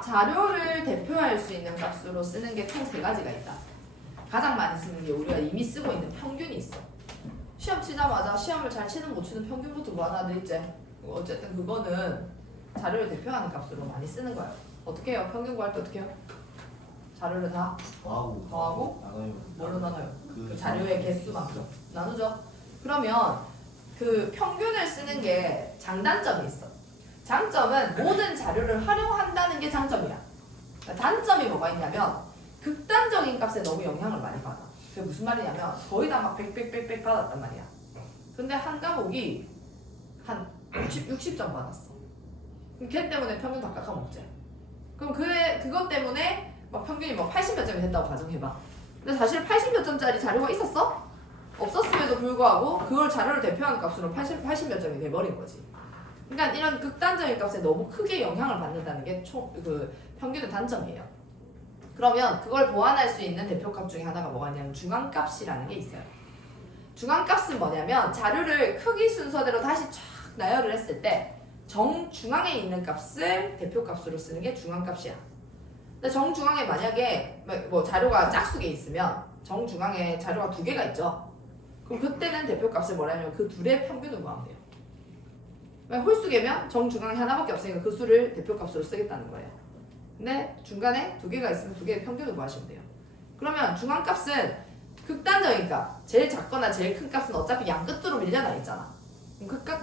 자료를 대표할 수 있는 값으로 쓰는 게 총 세 가지가 있다. 가장 많이 쓰는 게 우리가 이미 쓰고 있는 평균이 있어. 시험 치자마자 시험을 잘 치는 못 치는 평균부터 구하나 있지. 어쨌든 그거는 자료를 대표하는 값으로 많이 쓰는 거예요. 어떻게 해요? 평균 구할 때 어떻게 해요? 자료를 다 더하고 나눠요. 뭘로 나눠요? 그 그 자료의 개수만큼 나누죠. 그러면 그 평균을 쓰는 게 장단점이 있어. 장점은 모든 자료를 활용한다는 게 장점이야. 그러니까 단점이 뭐가 있냐면 극단적인 값에 너무 영향을 많이 받아. 그게 무슨 말이냐면 거의 다 막 100 받았단 말이야. 근데 한 과목이 한 60점 받았어. 그럼 걔 때문에 평균 다 깎아먹지. 그럼 그것 때문에 막 평균이 뭐 80몇 점이 됐다고 가정해봐. 근데 사실 80몇 점짜리 자료가 있었어? 없었음에도 불구하고 그걸 자료를 대표하는 값으로 80몇 점이 돼버린 거지. 그러니까 이런 극단적인 값에 너무 크게 영향을 받는다는 게 그 평균의 단점이에요. 그러면 그걸 보완할 수 있는 대표값 중에 하나가 뭐가 있냐면 중앙값이라는 게 있어요. 중앙값은 뭐냐면 자료를 크기 순서대로 다시 쫙 나열을 했을 때 정중앙에 있는 값을 대표값으로 쓰는 게 중앙값이야. 근데 정중앙에 만약에 뭐 자료가 짝수게 있으면 정중앙에 자료가 두 개가 있죠. 그럼 그때는 대표값을 뭐라냐면 그 둘의 평균을 구하면 돼요. 홀수계면 정중앙에 하나밖에 없으니까 그 수를 대표값으로 쓰겠다는 거예요. 근데 중간에 두 개가 있으면 두 개의 평균을 구하시면 돼요. 그러면 중앙값은 극단적인 값, 제일 작거나 제일 큰 값은 어차피 양 끝으로 밀려나 있잖아.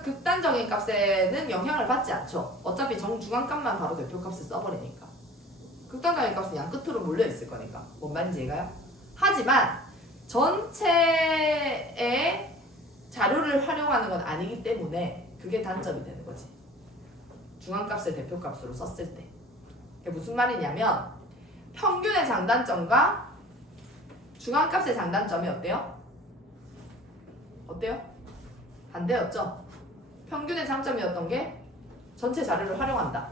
극단적인 값에는 영향을 받지 않죠. 어차피 정중앙값만 바로 대표값을 써버리니까. 극단적인 값은 양 끝으로 몰려 있을 거니까. 뭔 말인지 이해가요? 하지만 전체의 자료를 활용하는 건 아니기 때문에 그게 단점이 되는 거지. 중앙값을 대표값으로 썼을 때. 그게 무슨 말이냐면 평균의 장단점과 중앙값의 장단점이 어때요? 어때요? 반대였죠? 평균의 장점이었던 게 전체 자료를 활용한다.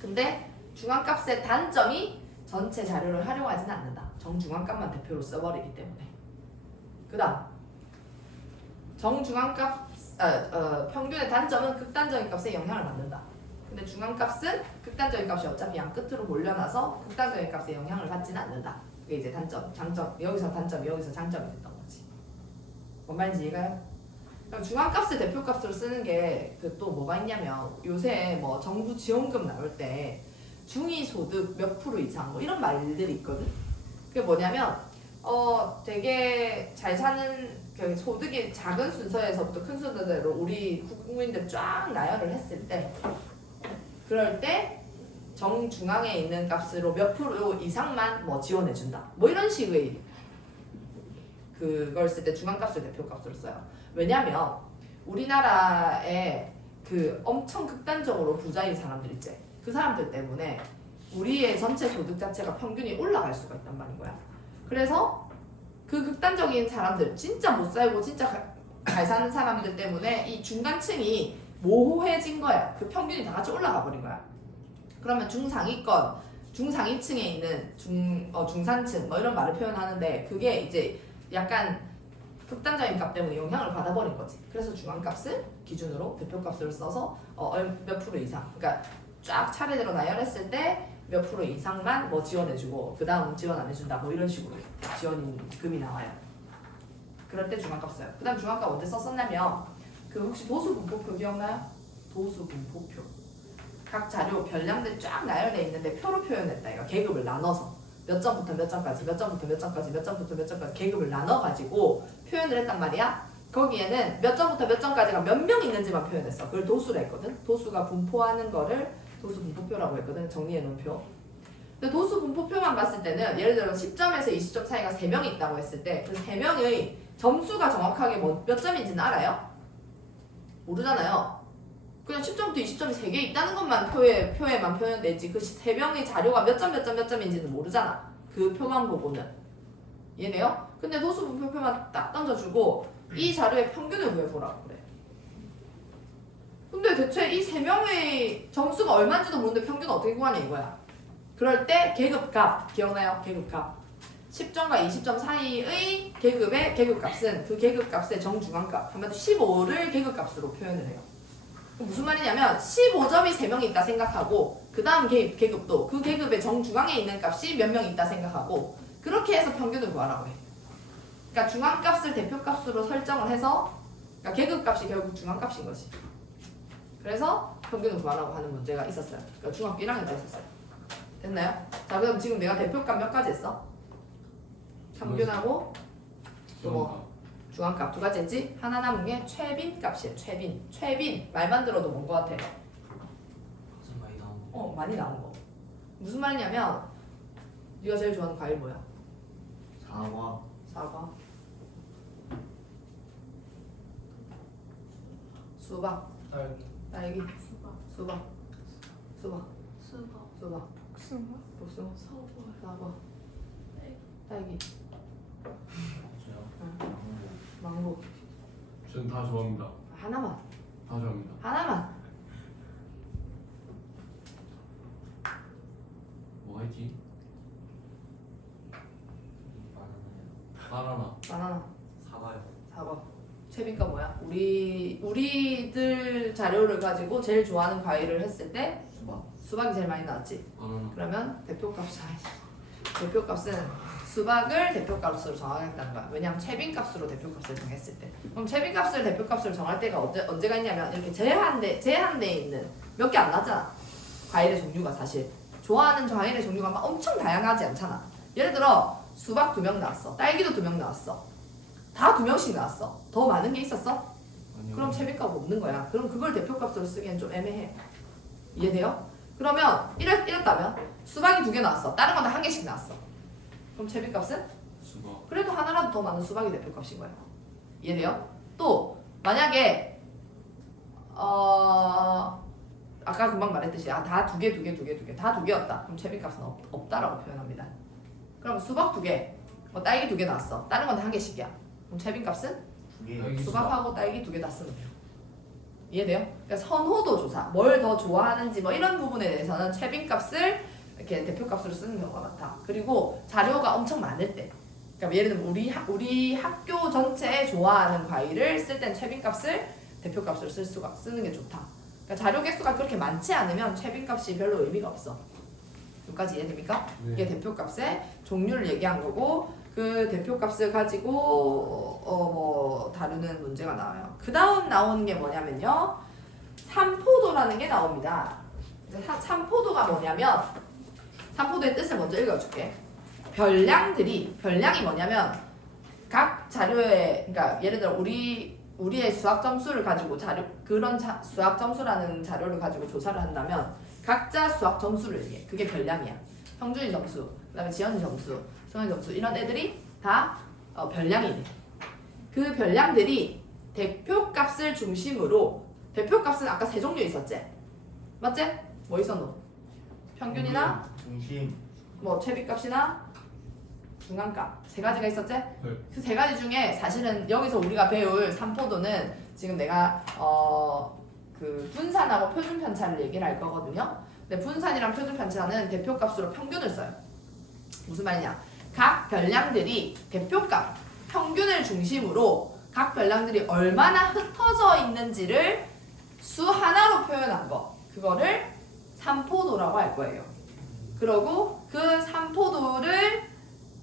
근데 중앙값의 단점이 전체 자료를 활용하지는 않는다. 정중앙값만 대표로 써버리기 때문에. 그 다음 평균의 단점은 극단적인 값에 영향을 받는다. 근데 중앙값은 극단적인 값이 어차피 양 끝으로 몰려나서 극단적인 값에 영향을 받지는 않는다. 그게 이제 단점, 장점, 여기서 단점, 여기서 장점이 됐던 거지. 뭔 말인지 이해가요? 그럼 중앙값을 대표값으로 쓰는 게 그 또 뭐가 있냐면 요새 뭐 정부 지원금 나올 때 중위소득 몇 프로 이상 뭐 이런 말들이 있거든. 그게 뭐냐면 되게 잘 사는 소득이 작은 순서에서부터 큰 순서대로 우리 국민들 쫙 나열을 했을 때 그럴 때 정중앙에 있는 값으로 몇 프로 이상만 뭐 지원해준다. 뭐 이런 식의 그걸 쓸 때 중앙값을 대표값으로 써요. 왜냐면 우리나라에 그 엄청 극단적으로 부자인 사람들 있지. 그 사람들 때문에 우리의 전체 소득 자체가 평균이 올라갈 수가 있단 말인 거야. 그래서 그 극단적인 사람들, 진짜 못 살고 진짜 잘 사는 사람들 때문에 이 중간층이 모호해진 거야. 그 평균이 다 같이 올라가 버린 거야. 그러면 중상위권, 중상위층에 있는 중산층 뭐 이런 말을 표현하는데 그게 이제 약간 극단적인 값 때문에 영향을 받아버린 거지. 그래서 중앙값을 기준으로 대표값으를 써서 몇 프로 이상, 그러니까 쫙 차례대로 나열했을 때 몇 프로 이상만 뭐 지원해주고 그 다음 지원 안 해준다 뭐 이런 식으로 지원금이 나와요. 그럴 때 중앙값 써요. 그 다음 중앙값 언제 썼었냐면 그 혹시 도수분포표 기억나요? 도수분포표. 각 자료 별량들이 쫙 나열돼 있는데 표로 표현했다. 이거 계급을 나눠서 몇 점부터 몇 점까지, 몇 점부터 몇 점까지, 몇 점부터 몇 점까지 계급을 나눠가지고 표현을 했단 말이야. 거기에는 몇 점부터 몇 점까지가 몇 명 있는지만 표현했어. 그걸 도수로 했거든. 도수가 분포하는 거를 도수 분포표라고 했거든. 정리해 놓은 표. 근데 도수 분포표만 봤을 때는 예를 들어 10점에서 20점 사이가 3명이 있다고 했을 때 그 3명의 점수가 정확하게 몇 점인지는 알아요? 모르잖아요. 그냥 10점부터 20점이 3개 있다는 것만 표에만 표현되지 그 3명의 자료가 몇 점인지는 모르잖아. 그 표만 보고는. 이해돼요? 근데 도수 분포표만 딱 던져주고 이 자료의 평균을 구해보라고 그래. 근데 대체 이 3명의 점수가 얼마인지도 모르는데 평균은 어떻게 구하냐 이거야. 그럴 때 계급값 기억나요? 계급값 10점과 20점 사이의 계급의 계급값은 그 계급값의 정중앙값 한마디로 15를 계급값으로 표현을 해요. 무슨 말이냐면 15점이 3명이 있다 생각하고 그 다음 계급도 그 계급의 정중앙에 있는 값이 몇 명 있다 생각하고 그렇게 해서 평균을 구하라고 해. 그러니까 중앙값을 대표값으로 설정을 해서 그러니까 계급값이 결국 중앙값인 거지. 그래서 평균을 구하라고 하는 문제가 있었어요. 그러니까 중학교 1학년 때 있었어요. 됐나요? 자 그럼 지금 내가 대표값 몇 가지 했어? 평균하고 또 뭐 중앙값 2가지 했지? 하나 남은 게 최빈값이에요. 최빈 말만 들어도 뭔 거 같아? 가장 많이 나온 거. 많이 나온 거. 무슨 말이냐면 네가 제일 좋아하는 과일 뭐야? 사과. 사과, 수박, 딸기, 수박, 복숭아, 사과, 딸기, 저요. 망고. 전 다 좋아합니다. 하나만. 다 좋아합니다. 하나만. 뭐가 있지? 바나나요. 바나나. 바나나, 사과요. 사과. 채빈가 뭐야? 우리들 자료를 가지고 제일 좋아하는 과일을 했을 때 수박이 제일 많이 나왔지. 바나나. 그러면 대표값은 수박을 대표값으로 정하겠다는 거야. 왜냐하면 채빈값으로 대표값을 정했을 때. 그럼 채빈값을 대표값으로 정할 때가 언제가 있냐면 이렇게 제한돼 있는 몇 개 안 나잖아. 과일의 종류가 사실 좋아하는 과일의 종류가 막 엄청 다양하지 않잖아. 예를 들어 수박 2명 나왔어. 딸기도 2명 나왔어. 다 2명씩 나왔어. 더 많은 게 있었어? 아니요. 그럼 채빈값 없는 거야. 그럼 그걸 대표값으로 쓰기엔 좀 애매해. 이해돼요? 그러면 이랬다면 수박이 2개 나왔어. 다른 건 다 1개씩 나왔어. 그럼 채빈값은? 수박. 그래도 하나라도 더 많은 수박이 대표값인 거야. 이해돼요? 또 만약에 아까 금방 말했듯이 다 2개 다 2개였다. 그럼 채빈값은 없다라고 표현합니다. 그럼 수박 2개, 딸기 2개 나왔어. 다른 건 다 1개씩이야. 그럼 채빈값은? 2개. 수박하고 딸기 2개 다 쓰면 돼요. 이해돼요? 그러니까 선호도 조사, 뭘 더 좋아하는지 뭐 이런 부분에 대해서는 채빈값을 이렇게 대표값으로 쓰는 경우가 많다. 그리고 자료가 엄청 많을 때, 그러니까 예를 들면 우리 학교 전체에 좋아하는 과일을 쓸 땐 채빈값을 대표값으로 쓰는 게 좋다. 그러니까 자료 개수가 그렇게 많지 않으면 채빈값이 별로 의미가 없어. 여기까지 이해됩니까? 네. 이게 대표값의 종류를 얘기한 거고 그 대표값을 가지고 뭐 다루는 문제가 나와요. 그 다음 나오는 게 뭐냐면요. 삼포도라는 게 나옵니다. 삼포도가 뭐냐면 삼포도의 뜻을 먼저 읽어줄게. 별량이 뭐냐면 각 자료에 그러니까 예를 들어 우리의 수학 점수를 가지고 수학 점수라는 자료를 가지고 조사를 한다면 각자 수학 점수를 얘기해. 그게 별량이야. 형준이 점수, 그다음에 지연이 점수, 성현이 점수 이런 애들이 다 별량이네. 그 별량들이 대표값을 중심으로 대표값은 아까 3종류 있었지? 맞지? 뭐 있었노? 평균이나 중심. 뭐 채비값이나 중간값 3가지가 있었지? 네. 그 3가지 중에 사실은 여기서 우리가 배울 삼포도는 지금 내가 그 분산하고 표준 편차를 얘기를 할 거거든요. 근데 분산이랑 표준 편차는 대표값으로 평균을 써요. 무슨 말이냐? 각 별량들이 대표값 평균을 중심으로 각 별량들이 얼마나 흩어져 있는지를 수 하나로 표현한 거, 그거를 삼포도라고 할 거예요. 그러고 그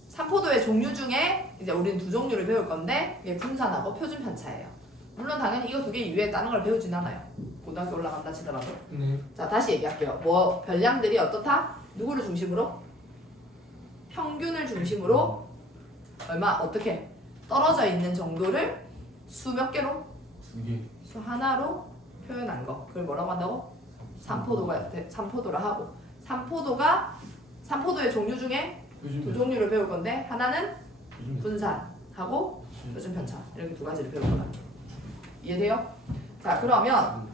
삼포도의 종류 중에 이제 우리는 2종류를 배울 건데 이게 분산하고 표준 편차예요. 물론 당연히 이거 2개 이외에 다른 걸 배우진 않아요. 고등학교 올라간다 치더라도. 네. 자, 다시 얘기할게요. 뭐 별량들이 어떻다? 누구를 중심으로? 평균을 중심으로 어떻게 떨어져 있는 정도를 수 몇 개로? 2개. 수 하나로 표현한 거. 그걸 뭐라고 한다고? 삼포도라 하고 삼포도의 종류 중에 요즘 2종류를 배울 건데 하나는 요즘 분산하고 표준 편차 이렇게 2가지를 배울 거다. 이해돼요? 자, 그러면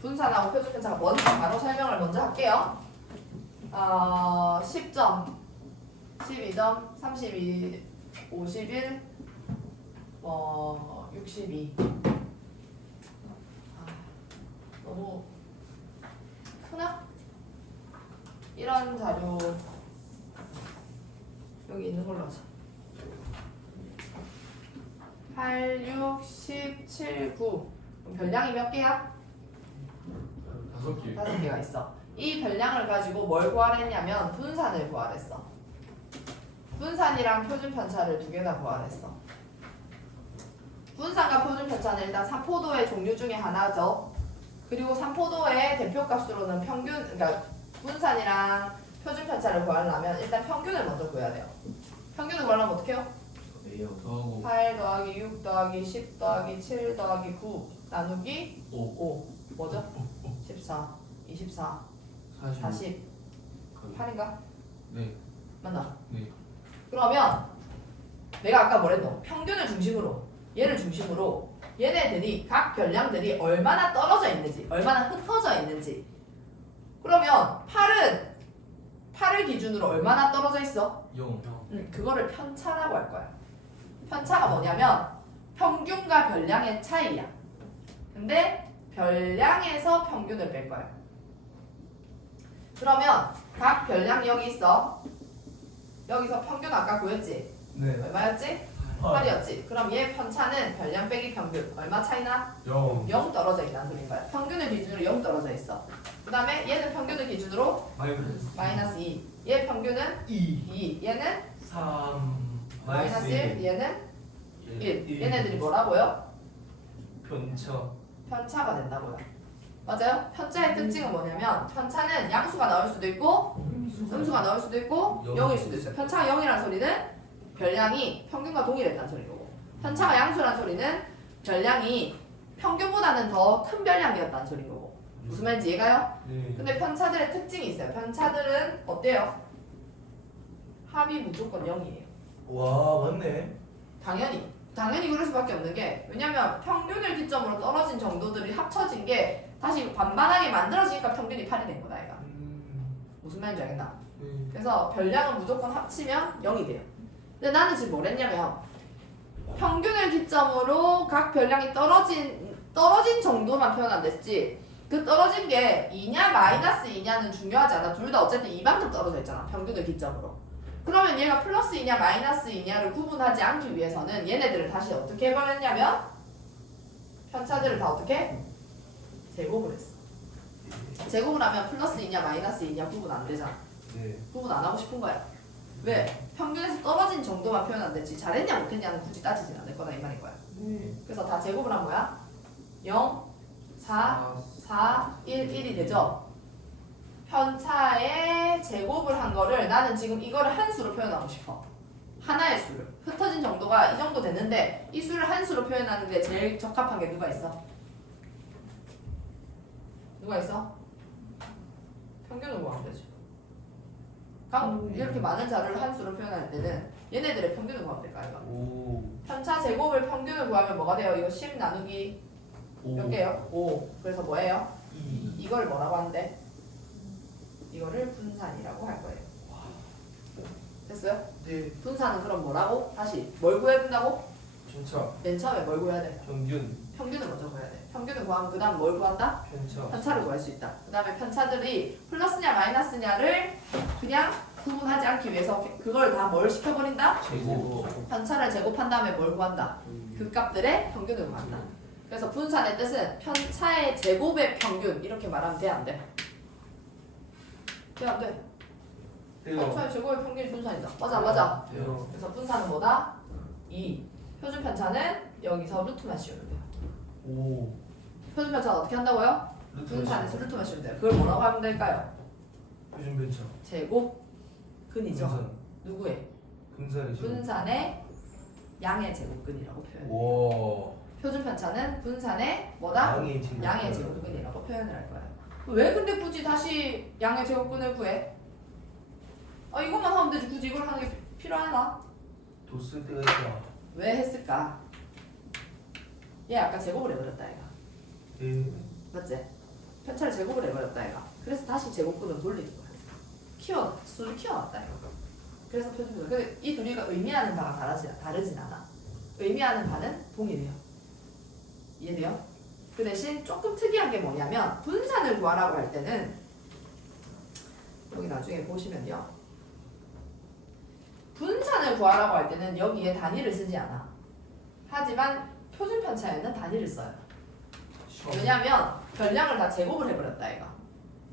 분산하고 표준 편차가 뭔지 바로 설명을 먼저 할게요. 10점, 12점, 32, 51, 62. 너무 크나? 이런 자료 여기 있는 걸로 하자. 8, 6, 10, 7, 9. 그럼 별량이 몇 개야? 5개. 5개가 있어. 이 별량을 가지고 뭘 구하랬냐면 분산을 구하랬어. 분산이랑 표준 편차를 두 개 다 구하랬어. 분산과 표준 편차는 일단 삼포도의 종류 중에 하나죠. 그리고 삼포도의 대표값으로는 평균, 그러니까 분산이랑 표준 편차를 구하려면 일단 평균을 먼저 구해야 돼요. 평균을 구하려면 어떻게 해요? 왜요? 더하고 8 더하기 6 더하기 10 더하기 7 더하기 9 나누기 5. 뭐죠? 14, 24, 40. 40, 8인가? 네. 맞나? 네. 그러면 내가 아까 뭐랬노? 평균을 중심으로 얘를 중심으로 얘네들이 각 별량들이 얼마나 떨어져 있는지 얼마나 흩어져 있는지 그러면 8을 기준으로 얼마나 떨어져 있어? 0. 그거를 편차라고 할 거야. 편차가 뭐냐면 평균과 별량의 차이야. 근데 별량에서 평균을 뺄 거야. 그러면 각 별량이 여기 있어. 여기서 평균 아까 구했지? 네. 얼마였지? 8이었지. 그럼 얘 편차는 별량 빼기 평균 얼마 차이나? 0. 0 떨어져 있다는 소리인 거야. 평균을 기준으로 0 떨어져 있어. 그 다음에 얘는 평균을 기준으로 마이너스 2. 얘 평균은 2. 얘는 3 마이너스 1. 얘는 1. 일. 얘네들이 뭐라고요? 편차 편차가 된다고요. 맞아요? 편차의 특징은 뭐냐면 편차는 양수가 나올 수도 있고 음수가 나올 수도 있고 0일 수도 있어요. 편차가 0이라는 소리는 별량이 평균과 동일했다는 소리인 거고 편차가 양수라는 소리는 별량이 평균보다는 더 큰 별량이었다는 소리인 거고 무슨 말인지 이해가요? 네. 근데 편차들의 특징이 있어요. 편차들은 어때요? 합이 무조건 0이에요. 와 맞네 당연히 그럴 수밖에 없는 게 왜냐면 평균을 기점으로 떨어진 정도들이 합쳐진 게 다시 반반하게 만들어지니까 평균이 8이 된 거다 얘가. 무슨 말인지 알겠나? 그래서 별량은 무조건 합치면 0이 돼요. 근데 나는 지금 뭘 했냐면 평균을 기점으로 각 별량이 떨어진 정도만 표현 안 됐지 그 떨어진 게 2냐 마이너스 2냐는 중요하지 않아. 둘 다 어쨌든 이만큼 떨어져 있잖아. 평균을 기점으로. 그러면 얘가 플러스 2냐 마이너스 2냐를 구분하지 않기 위해서는 얘네들을 다시 어떻게 해버렸냐면 편차들을 다 어떻게? 제곱을 했어. 제곱을 하면 플러스 2냐 마이너스 2냐 구분 안 되잖아. 네. 구분 안 하고 싶은 거야. 왜? 평균에서 떨어진 정도만 표현 안 됐지 잘했냐 못했냐는 굳이 따지진 않을 거다 이 말인 거야. 그래서 다 제곱을 한 거야. 0, 4, 4, 1, 1이 되죠? 편차의 제곱을 한 거를 나는 지금 이거를 한 수로 표현하고 싶어. 하나의 수를. 흩어진 정도가 이 정도 됐는데 이 수를 한 수로 표현하는데 제일 적합한 게 누가 있어? 누가 있어? 평균을 구하면 되지. 이렇게 많은 자료를 한 수로 표현할 때는 얘네들의 평균을 구하면 될까 이거? 오. 편차 제곱을 평균을 구하면 뭐가 돼요? 이거 10 나누기 몇 개요? 5. 그래서 뭐예요? 2. 이걸 뭐라고 하는데? 이거를 분산이라고 할 거예요. 됐어요? 네. 분산은 그럼 뭐라고? 다시 뭘 구해야 된다고? 편차 맨 처음에 뭘 구해야 돼? 평균 평균을 먼저 구해야 돼. 평균을 구하면 그 다음 뭘 구한다? 편차 편차를 구할 수 있다. 그 다음에 편차들이 플러스냐 마이너스냐를 그냥 구분하지 않기 위해서 그걸 다 뭘 시켜버린다? 제곱 편차를 제곱한 다음에 뭘 구한다? 그 값들의 평균을 구한다. 그래서 분산의 뜻은 편차의 제곱의 평균 이렇게 말하면 돼 안 돼? 돼 안 돼? 편차의 제곱의 평균이 분산이다. 맞아 안 맞아? 돼요. 그래서 분산은 뭐다? 2. 표준 편차는 여기서 루트만 씌우면 돼요. 오. 표준 편차는 어떻게 한다고요? 분산에서 루트만 씌우면 돼요. 그걸 뭐라고 하면 될까요? 표준 편차 제곱근이죠. 분산 누구의? 분산이죠. 분산의 양의 제곱근이라고 표현해요. 와. 표준 편차는 분산의 뭐다? 양의 제곱근이라고 표현을 할 거예요. 왜 근데 굳이 다시 양의 제곱근을 구해? 이것만 하면 되지 굳이 이걸 하는 게 필요하나? 도 쓸 때가 있다. 왜 했을까? 얘 아까 제곱을 해버렸다 얘가. 예. 맞지? 편차를 제곱을 해버렸다 얘가. 그래서 다시 제곱근을 돌리는 거야. 수를 키워놨다 얘가. 그래서 표준편. 근데 이 둘이가 의미하는 바가 다르진 않아. 의미하는 바는 동일해요. 이해돼요? 그 대신 조금 특이한 게 뭐냐면 분산을 구하라고 할 때는 여기 나중에 보시면요. 분산을 구하라고 할 때는 여기에 단위를 쓰지 않아. 하지만 표준 편차에는 단위를 써요. 시험. 왜냐면 별량을 다 제곱을 해버렸다 얘가.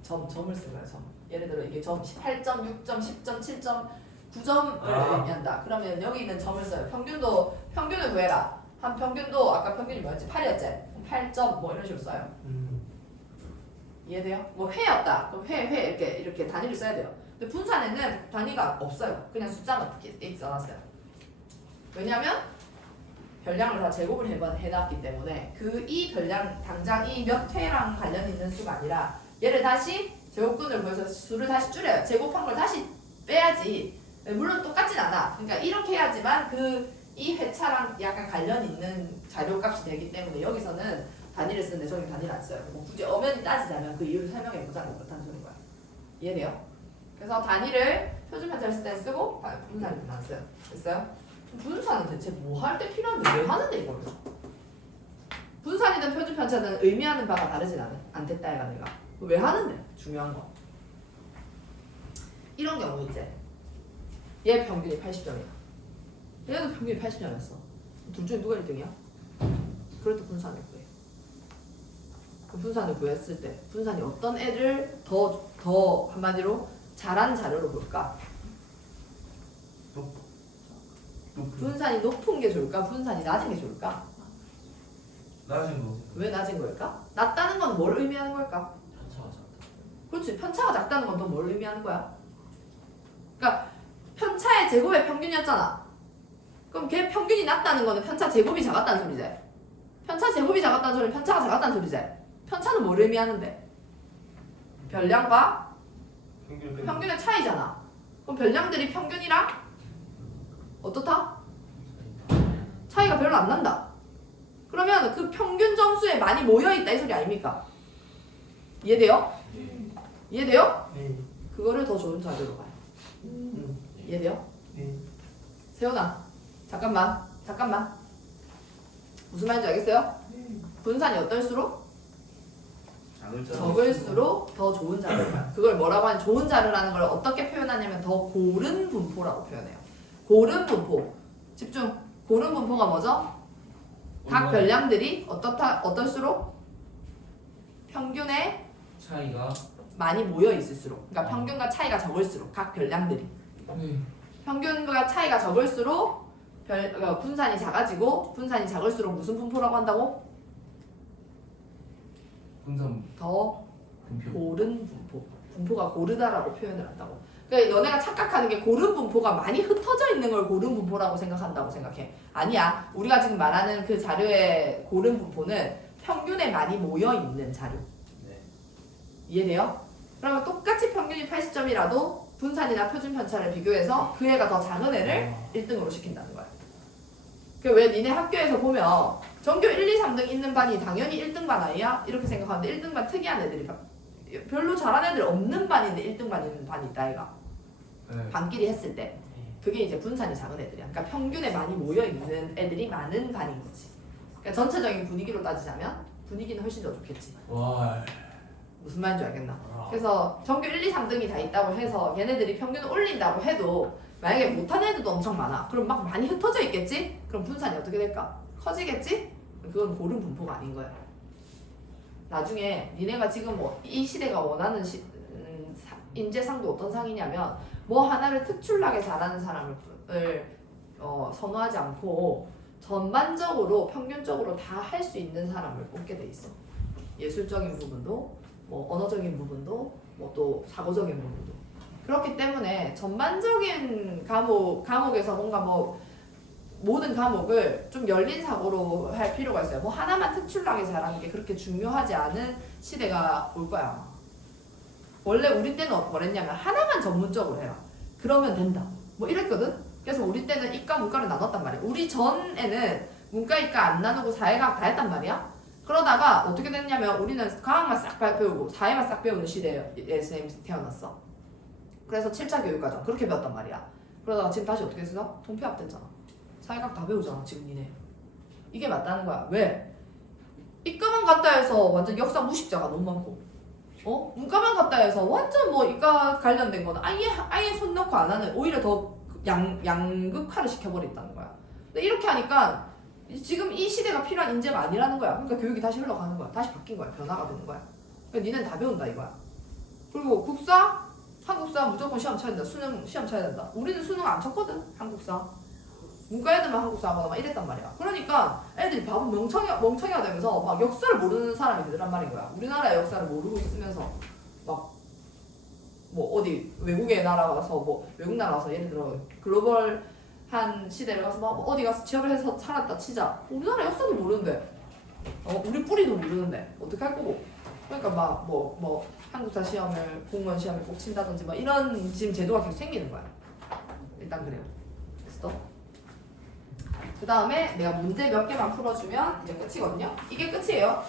점을 쓴 거야 점. 예를 들어 이게 점 8점, 6점, 10점, 7점, 9점을 의미한다. 그러면 여기 있는 점을 써요. 평균을 구해라. 한 평균도 아까 평균이 뭐였지? 8이었지? 8점 뭐 이런 식으로 써요. 이해돼요? 뭐 회였다. 그럼 회 이렇게 단위를 써야 돼요. 근데 분산에는 단위가 없어요. 그냥 숫자만 이렇게 써놨어요. 왜냐면 별량을 다 제곱을 해놨기 때문에 이 별량 당장 이 몇 회랑 관련 있는 수가 아니라 얘를 다시 제곱근을 구해서 수를 다시 줄여요. 제곱한 걸 다시 빼야지. 물론 똑같진 않아. 그러니까 이렇게 해야지만 이 회차랑 약간 관련 있는 자료값이 되기 때문에 여기서는 단위를 쓰는데 저기 단위를 안 써요. 뭐 굳이 엄연히 따지자면 그 이유를 설명해 보자는 그렇다는 소린 거야. 이해돼요? 그래서 단위를 표준 편차를 쓸 때 쓰고 분산을 안 써요. 됐어요? 분산은 대체 뭐 할 때 필요한데 왜 하는데 이걸? 분산이든 표준 편차는 의미하는 바가 다르진 않댔다 얘가 내가. 왜 하는데? 중요한 거. 이런 경우 이제 얘 평균이 80점이야. 얘도 평균이 80점이었어. 둘 중에 누가 1등이야? 그럴 때 분산을 구해. 그 분산을 구했을 때 분산이 어떤 애를 더 한마디로 잘한 자료로 볼까? 분산이 높은 게 좋을까? 분산이 낮은 게 좋을까? 낮은 거. 왜 낮은 걸까? 낮다는 건 뭘 의미하는 걸까? 편차가 작다. 그렇지. 편차가 작다는 건 또 뭘 의미하는 거야? 그러니까 편차의 제곱의 평균이었잖아. 그럼 걔 평균이 낮다는 거는 편차 제곱이 작았다는 소리지. 편차 제곱이 작았다는 소리는 편차가 작았다는 소리지. 편차는 뭘 의미하는데? 별량과 평균의 차이잖아. 그럼 별량들이 평균이랑 어떻다? 차이가 별로 안 난다. 그러면 그 평균 점수에 많이 모여있다 이 소리 아닙니까? 이해돼요? 이해돼요? 네. 그거를 더 좋은 자료로 봐요. 이해돼요? 네. 세훈아 잠깐만 무슨 말인지 알겠어요? 분산이 어떨수록? 적을수록 더 좋은 자료를 봐요. 그걸 뭐라고 하냐? 좋은 자료라는 걸 어떻게 표현하냐면 더 고른 분포라고 표현해요. 고른 분포 집중. 고른 분포가 뭐죠? 각 별량들이 어떨수록? 평균에 차이가 많이 모여 있을수록. 그러니까 평균과 차이가 적을수록 각 별량들이 평균과 차이가 적을수록 분산이 작아지고 분산이 작을수록 무슨 분포라고 한다고? 분산 더 분표. 고른 분포. 분포가 고르다라고 표현을 한다고. 그러니까 너네가 착각하는 게 고른 분포가 많이 흩어져 있는 걸 고른 분포라고 생각한다고 생각해. 아니야. 우리가 지금 말하는 그 자료의 고른 분포는 평균에 많이 모여 있는 자료. 네. 이해돼요? 그러면 똑같이 평균이 80점이라도 분산이나 표준 편차를 비교해서 그 애가 더 작은 애를 1등으로 시킨다는 거야. 왜 니네 학교에서 보면 전교 1, 2, 3등 있는 반이 당연히 1등 반 아니야? 이렇게 생각하는데 1등 반 특이한 애들이 별로 잘하는 애들 없는 반인데 1등 반 있는 반이 있다 애가. 네. 반끼리 했을 때 그게 이제 분산이 작은 애들이야. 그러니까 평균에 많이 모여있는 애들이 많은 반인 거지. 그러니까 전체적인 분위기로 따지자면 분위기는 훨씬 더 좋겠지. 와. 무슨 말인지 알겠나? 그래서 전교 1, 2, 3등이 다 있다고 해서 얘네들이 평균을 올린다고 해도 만약에 못하는 애들도 엄청 많아. 그럼 막 많이 흩어져 있겠지? 그럼 분산이 어떻게 될까? 커지겠지? 그건 고른 분포가 아닌 거야. 나중에 니네가 지금 뭐 이 시대가 원하는 인재상도 어떤 상이냐면 뭐 하나를 특출나게 잘하는 사람을 선호하지 않고 전반적으로 평균적으로 다 할 수 있는 사람을 뽑게 돼 있어. 예술적인 부분도 뭐 언어적인 부분도 뭐 또 사고적인 부분도. 그렇기 때문에 전반적인 과목에서 뭔가 뭐 모든 과목을 좀 열린 사고로 할 필요가 있어요. 뭐 하나만 특출나게 잘하는 게 그렇게 중요하지 않은 시대가 올 거야 아마. 원래 우리 때는 뭐랬냐면 하나만 전문적으로 해라. 그러면 된다. 뭐 이랬거든. 그래서 우리 때는 이과 문과를 나눴단 말이야. 우리 전에는 문과 이과 안 나누고 사회과학 다 했단 말이야. 그러다가 어떻게 됐냐면 우리는 과학만 싹 배우고 사회만 싹 배우는 시대에 SM이 태어났어. 그래서 7차 교육과정 그렇게 배웠단 말이야. 그러다가 지금 다시 어떻게 했어? 통폐합 됐잖아. 사회과학 다 배우잖아 지금 니네. 이게 맞다는 거야. 왜? 이과만 갔다 해서 완전 역사 무식자가 너무 많고 문과만 갔다 해서 완전 뭐 이과 관련된 거는 아예 손 넣고 안 하는 오히려 더 양극화를 시켜버린다는 거야. 근데 이렇게 하니까 지금 이 시대가 필요한 인재가 아니라는 거야. 그러니까 교육이 다시 흘러가는 거야. 다시 바뀐 거야. 변화가 되는 거야. 그러니까 니는 다 배운다 이거야. 그리고 국사, 한국사 무조건 시험 쳐야 된다. 수능 시험 쳐야 된다. 우리는 수능 안 쳤거든. 한국사. 문과 애들만 한국사 하거나 막 이랬단 말이야. 그러니까 애들이 바보 멍청이가 되면서 막 역사를 모르는 사람이 되더란 말인 거야. 우리나라의 역사를 모르고 있으면서 막 뭐 어디 외국의 나라 가서 뭐 외국 나라 가서 예를 들어 글로벌한 시대를 가서 막 어디 가서 취업을 해서 살았다 치자. 우리나라 역사도 모르는데 우리 뿌리도 모르는데 어떻게 할 거고. 그러니까 막 뭐 한국사 시험을 공무원 시험을 꼭 친다든지 막 이런 지금 제도가 계속 생기는 거야. 일단 그래요. 됐어? 그 다음에 내가 문제 몇 개만 풀어주면 이제 끝이거든요. 이게 끝이에요.